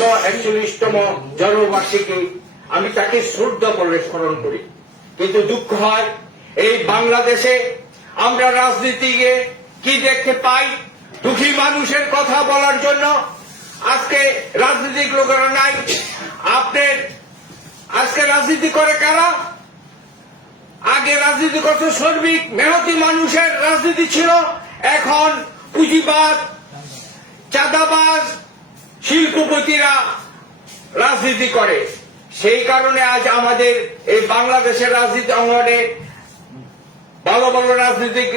141তম জন্মবার্ষিকী আমি তাকে শ্রদ্ধা করে স্মরণ করি। কিন্তু দুঃখ হয় এই বাংলাদেশে আমরা রাজনীতিকে কি দেখতে পাই, দুঃখী মানুষের কথা বলার জন্য আজকে রাজনৈতিক লোকেরা নাই। আপনার আজকে রাজনীতি করে কারা? আগে রাজনীতি করতে শ্রমিক মেহনতি মানুষের রাজনীতি ছিল, এখন পুঁজিবাদ, চাঁদাবাজ, শিল্পপতিরা রাজনীতি করে। সেই কারণে আজ আমাদের এই বাংলাদেশের রাজনীতি অঙ্গনে ভালো ভালো রাজনৈতিক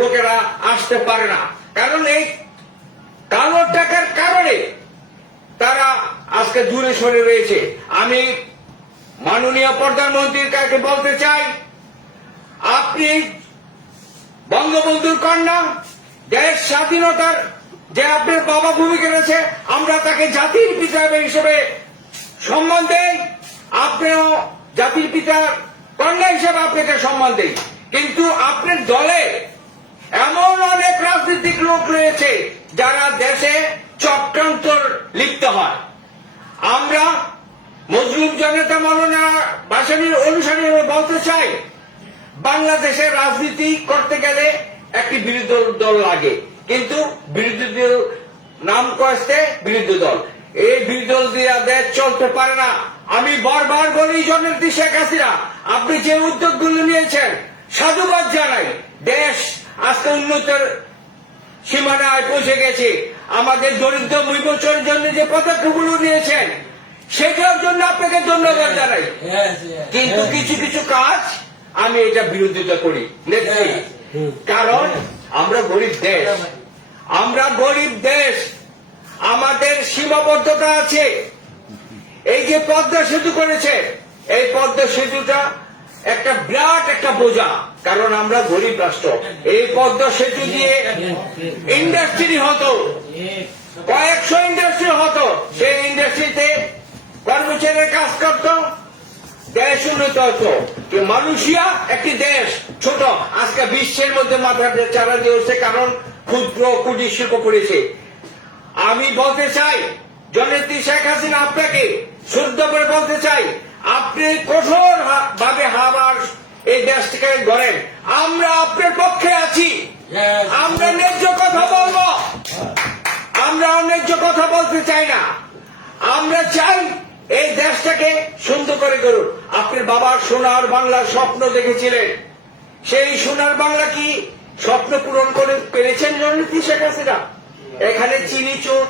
লোকেরা আসতে পারে না, কারণ এই কালো টাকার কারণে তারা আজকে দূরে সরে রয়েছে। আমি মাননীয় প্রধানমন্ত্রীর কাছে বলতে চাই, আপনি বঙ্গবন্ধুর কন্যা, দেশ স্বাধীনতার যে আপনার বাবা ভূমিকা রয়েছে, আমরা তাকে জাতির পিতা হিসেবে সম্মান দেই, আপনিও জাতির পিতার কন্যা হিসেবে আপনাকে সম্মান দেই। কিন্তু আপনার দলে এমন অনেক রাজনৈতিক লোক রয়েছে যারা দেশে চক্রান্ত লিপ্ত হয়। আমরা মজলুম জনতা মৌলানা ভাসানীর অনুসারী বলতে চাই, বাংলাদেশের রাজনীতি করতে গেলে একটি বিরোধী দল লাগে, কিন্তু বিরোধী দল নাম কষতে বিরোধী দল, এই বিরোধী দল দিয়ে দেশ চলতে পারে না। আমি বারবার বলি, জননেত্রী শেখ হাসিনা আপনি যে উদ্যোগগুলো নিয়েছেন সাধুবাদ জানাই। দেশ আজকে উন্নতির সীমানায় পৌঁছে গেছে। আমাদের দরিদ্র বিমোচনের জন্য যে পদক্ষেপগুলো নিয়েছেন সেটার জন্য আপনাকে ধন্যবাদ জানাই। কিন্তু কিছু কিছু কাজ আমি এটা বিরোধিতা করি নেত্রী, কারণ আমরা গরিব দেশ, আমরা গরিব দেশ, আমাদের সীমাবদ্ধতা আছে। এই যে পদ্মা সেতু করেছে, এই পদ্মা সেতুটা একটা বিরাট একটা বোঝা, কারণ আমরা গরিব রাষ্ট্র। এই পদ্মা সেতু দিয়ে ইন্ডাস্ট্রি হতো, কয়েকশো ইন্ডাস্ট্রি হতো, সেই ইন্ডাস্ট্রিতে কর্মচারীরা কাজ করত, দেশ উন্নত হতো। মালয়েশিয়া একটি দেশ ছোট, আজকে বিশ্বের মধ্যে মাথা চারা দিয়েছে, কারণ ক্ষুদ্র কুটির শিল্প করেছে। আমি বলতে চাই, জননেত্রী শেখ হাসিনা আপনাকে শ্রদ্ধা করে বলতে চাই, আপনি কঠোর ভাবে আবার এই দেশটাকে গড়েন। আমরা আপনার পক্ষে আছি, আমরা ন্যায্য কথা বলবো, আমরা অন্যায্য কথা বলতে চাই না। আমরা চাই এই দেশটাকে সুন্দর করে করুন। আপনার বাবার সোনার বাংলার স্বপ্ন দেখেছিলেন, সেই সোনার বাংলা কি স্বপ্ন পূরণ করে পেরেছেন জননেত্রী শেখ হাসিনা? এখানে চিনি চোর,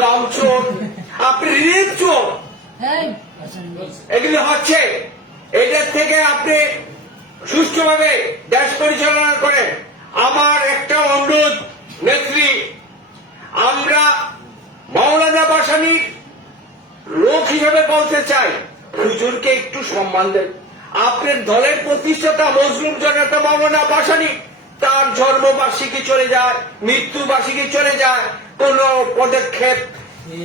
গম চোর, আপনি ঋণ চোর, এগুলি হচ্ছে। এটার থেকে আপনি সুষ্ঠুভাবে দেশ পরিচালনা করেন। আমার একটা অনুরোধ নেত্রী, আমরা মৌলানা ভাসানীর লোক হিসেবে বলতে চাই, হুজুরকে একটু সম্মান দেন। আপনার দলের প্রতিষ্ঠাতা মজলুম জনতা মৌলানা ভাসানী, তার জন্মবার্ষিকী চলে যায়, মৃত্যুবার্ষিকী চলে যায়, কোন পদক্ষেপ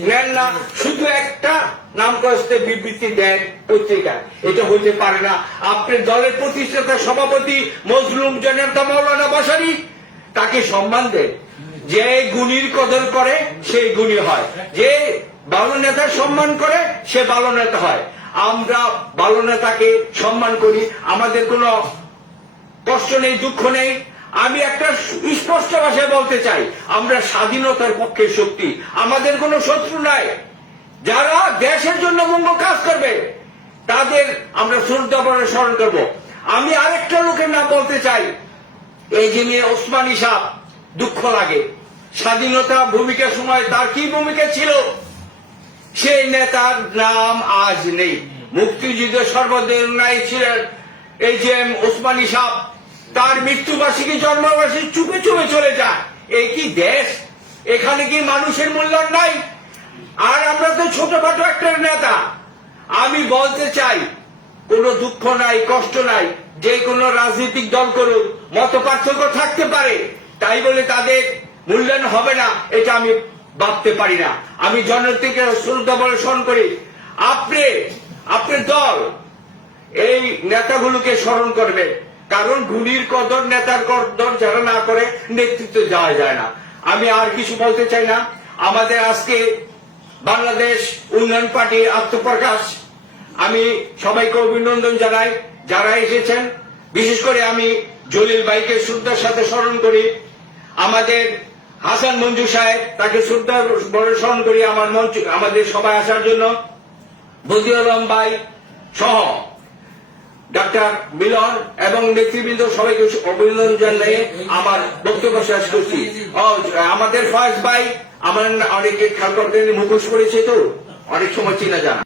নেন না, শুধু একটা নাম কষ্টে বিবৃতি দেন পত্রিকায়। এটা হইতে পারে না। আপনার দলের প্রতিষ্ঠাতা সভাপতি মজলুম জনতা মৌলানা ভাসানী, তাকে সম্মান দেন। যে গুণীর কদর করে সেই গুণী হয়, যে ভালো নেতার সম্মান করে সে ভালো নেতা হয়। আমরা ভালো নেতাকে সম্মান করি, আমাদের কোনো কষ্ট নেই, দুঃখ নেই। আমি একটা স্পষ্ট ভাষায় বলতে চাই, আমরা স্বাধীনতার পক্ষের শক্তি, আমাদের কোনো শত্রু নাই। যারা দেশের জন্য মঙ্গল কাজ করবে তাদের আমরা শ্রদ্ধা করে স্মরণ করব। আমি আরেকটা লোকের নাম বলতে চাই, এই যে মেয়ে ওসমানী সাহ, দুঃখ লাগে। স্বাধীনতা ভূমিকার সময় তার কি ভূমিকা ছিল, সেই নেতার নাম আজ নেই। মুক্তিযুদ্ধের সর্বদনাই ছিলেন এই যে ওসমানী সাহ, তার মৃত্যুবার্ষিকী জন্মবার্ষিকী চুপে চুপে চলে যায়। এই কি দেশ? এখানে কি মানুষের মূল্যায়ন নাই? আর আমরা তো ছোটখাটো একটা নেতা। আমি বলতে চাই, কোনো দুঃখ নাই, কষ্ট নাই, যে কোনো রাজনৈতিক দল করুক, মত পার্থক্য থাকতে পারে, তাই বলে তাদের মূল্যায়ন হবে না, এটা আমি ভাবতে পারি না। আমি জননেত্রীকে শ্রদ্ধা বলে স্মরণ করি। আপনার দল এই নেতাগুলোকে স্মরণ করবে, কারণ গুণীর কদর, নেতার কদর যারা না করে নেতৃত্ব দেওয়া যায় না। আমি আর কিছু বলতে চাই না। আমাদের আজকে বাংলাদেশ উন্নয়ন পার্টির আত্মপ্রকাশ। আমি সবাইকে অভিনন্দন জানাই যারা এসেছেন। বিশেষ করে আমি জলিল ভাইকে শ্রদ্ধার সাথে স্মরণ করি, আমাদের হাসান মঞ্জু সাহেব তাকে শ্রদ্ধার বড় স্মরণ করি আমাদের সবাই আসার জন্য, বদিউল আলম ভাই সহ ডাক্তার মিলন এবং নেতৃবৃন্দ সবাইকে অভিনন্দন জানিয়ে আমার বক্তব্য শেষ করছি। আমাদের ফার্স্ট ভাই আমার অনেকে খেয়াল করতেন মুখোশ করেছে, তো অনেক সময় চেনা জানা।